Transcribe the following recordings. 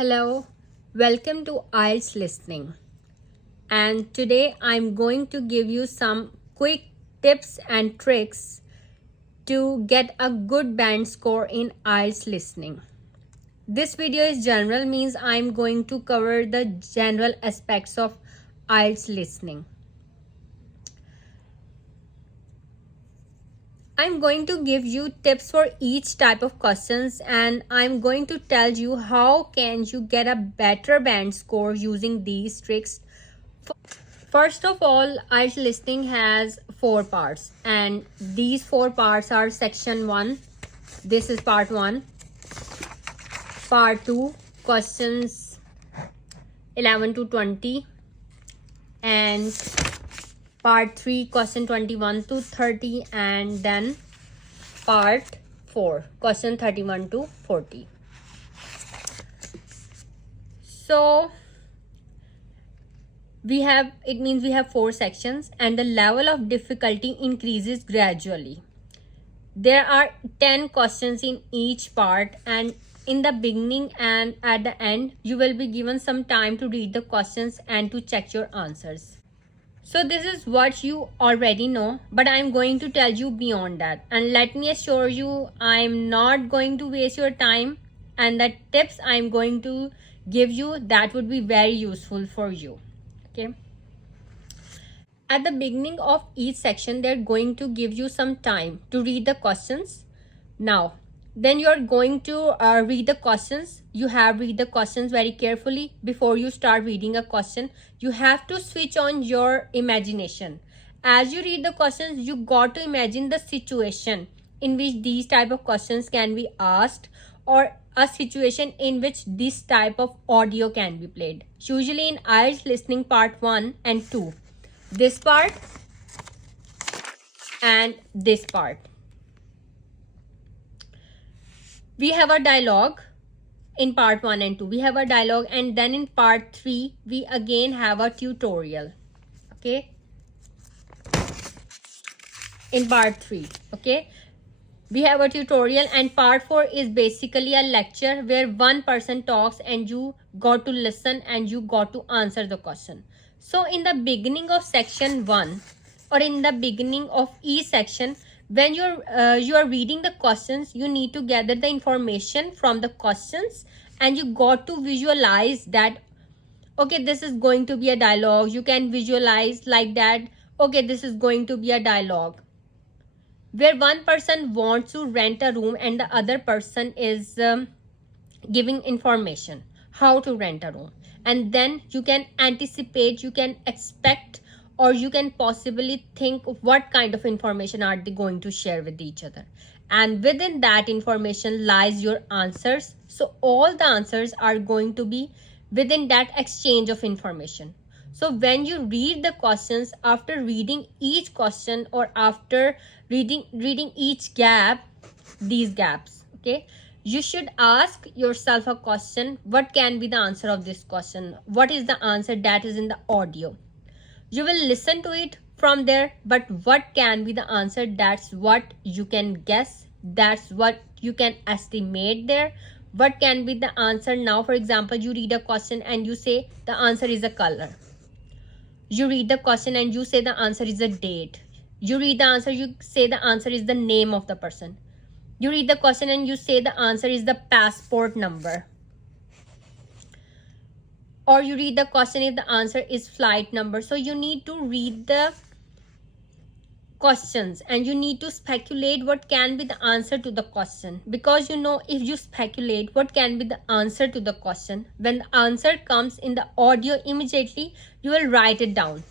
Hello, welcome to IELTS listening. And today I'm going to give you some quick tips and tricks to get a good band score in IELTS listening. This video is general, means I'm going to cover the general aspects of IELTS listening. I'm going to give you tips for each type of questions, and I'm going to tell you how can you get a better band score using these tricks. First of all, IELTS listening has 4 parts, and these 4 parts are section 1. This is part 1. Part 2, questions 11 to 20, and part 3, question 21 to 30, and then part 4, question 31 to 40. So we have 4 sections, and the level of difficulty increases gradually. There are 10 questions in each part, and in the beginning and at the end you will be given some time to read the questions and to check your answers. So this is what you already know, but I'm going to tell you beyond that, and let me assure you I'm not going to waste your time, and the tips I'm going to give you, that would be very useful for you. Okay, at the beginning of each section they're going to give you some time to read the questions. Now then you're going to read the questions. You have read the questions very carefully. Before you start reading a question, you have to switch on your imagination. As you read the questions, you got to imagine the situation in which these type of questions can be asked, or a situation in which this type of audio can be played. Usually in IELTS listening part 1 and 2, this part and this part, we have a dialogue. In part 1 and 2 we have a dialogue, and then in part 3 we again have a tutorial. Okay, in part 3, okay, we have a tutorial, and part 4 is basically a lecture where one person talks and you got to listen and you got to answer the question. So in the beginning of section 1, or in the beginning of each section, when you are reading the questions, you need to gather the information from the questions, and you got to visualize that, okay, this is going to be a dialogue. You can visualize like that, okay, this is going to be a dialogue where one person wants to rent a room and the other person is giving information how to rent a room. And then you can anticipate, you can expect, or you can possibly think what kind of information are they going to share with each other, and within that information lies your answers. So all the answers are going to be within that exchange of information. So when you read the questions, after reading each question, or after reading each gap, these gaps, okay, you should ask yourself a question: what can be the answer of this question? What is the answer that is in the audio? You will listen to it from there, but what can be the answer? That's what you can guess. That's what you can estimate there. What can be the answer? Now, for example, you read a question and you say the answer is a color. You read the question and you say the answer is a date. You read the answer, you say the answer is the name of the person. You read the question and you say the answer is the passport number. Or you read the question if the answer is flight number. So you need to read the questions and you need to speculate what can be the answer to the question, because you know, if you speculate what can be the answer to the question, when the answer comes in the audio, immediately you will write it down.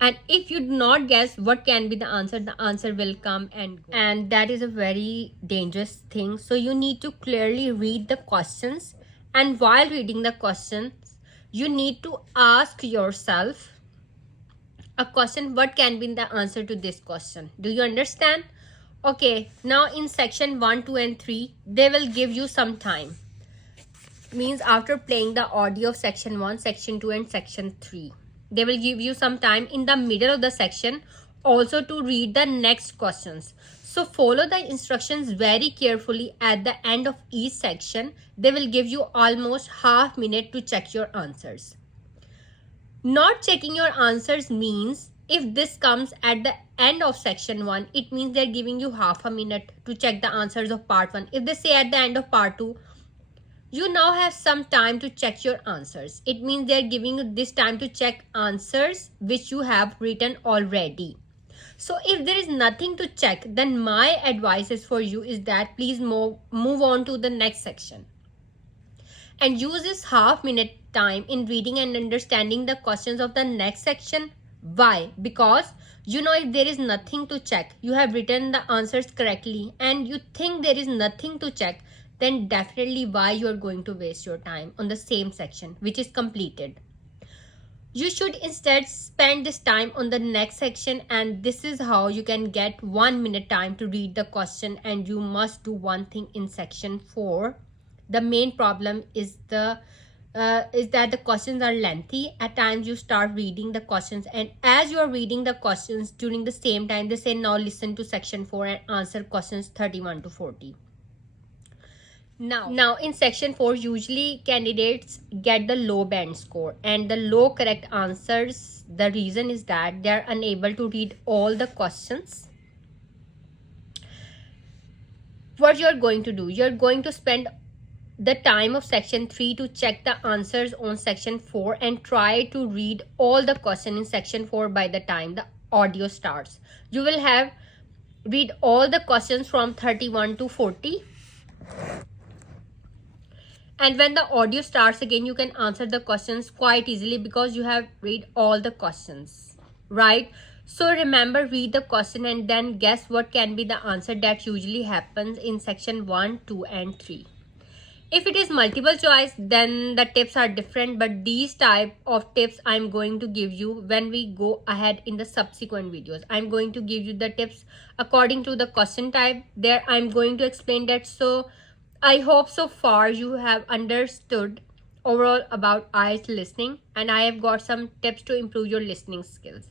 And if you do not guess what can be the answer will come and go, and that is a very dangerous thing. So you need to clearly read the questions, and while reading the questions you need to ask yourself a question: what can be the answer to this question? Do you understand? Okay, now in section 1, 2 and 3 they will give you some time, means after playing the audio of section 1, section 2 and section 3, they will give you some time in the middle of the section also to read the next questions. So follow the instructions very carefully. At the end of each section, they will give you almost half minute to check your answers. Not checking your answers means if this comes at the end of section 1, it means they're giving you half a minute to check the answers of part 1. If they say at the end of part 2, you now have some time to check your answers. It means they're giving you this time to check answers which you have written already. So if there is nothing to check, then my advice is for you is that please move on to the next section. And use this half minute time in reading and understanding the questions of the next section. Why? Because you know if there is nothing to check, you have written the answers correctly and you think there is nothing to check, then definitely why you are going to waste your time on the same section which is completed. You should instead spend this time on the next section, and this is how you can get 1 minute time to read the question. And you must do one thing in section 4. The main problem is that the questions are lengthy. At times you start reading the questions, and as you are reading the questions during the same time, they say now listen to section 4 and answer questions 31 to 40. Now in section 4, usually candidates get the low band score and the low correct answers. The reason is that they are unable to read all the questions. What you're going to do, you're going to spend the time of section 3 to check the answers on section 4 and try to read all the questions in section 4 by the time the audio starts. You will have read all the questions from 31 to 40. And when the audio starts again, you can answer the questions quite easily because you have read all the questions, right? So remember, read the question and then guess what can be the answer. That usually happens in section 1, 2 and 3. If it is multiple choice, then the tips are different, but these type of tips I'm going to give you when we go ahead in the subsequent videos. I'm going to give you the tips according to the question type. There I'm going to explain that. So I hope so far you have understood overall about IELTS listening, and I have got some tips to improve your listening skills.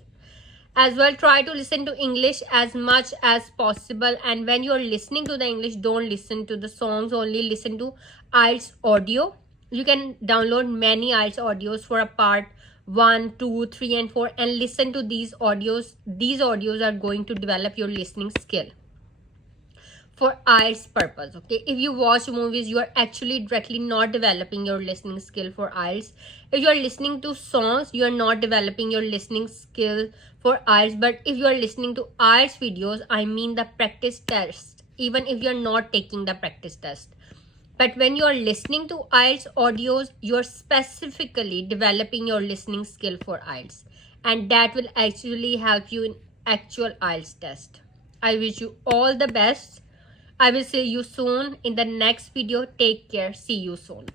As well, try to listen to English as much as possible, and when you are listening to the English, don't listen to the songs only, listen to IELTS audio. You can download many IELTS audios for a part 1, 2, 3 and 4 and listen to these audios. These audios are going to develop your listening skill for IELTS purpose. Okay, if you watch movies, you are actually directly not developing your listening skill for IELTS. If you are listening to songs, you are not developing your listening skill for IELTS. But if you are listening to IELTS videos, I mean the practice test, even if you are not taking the practice test. But when you are listening to IELTS audios, you are specifically developing your listening skill for IELTS, and that will actually help you in actual IELTS test. I wish you all the best. I will see you soon in the next video. Take care. See you soon.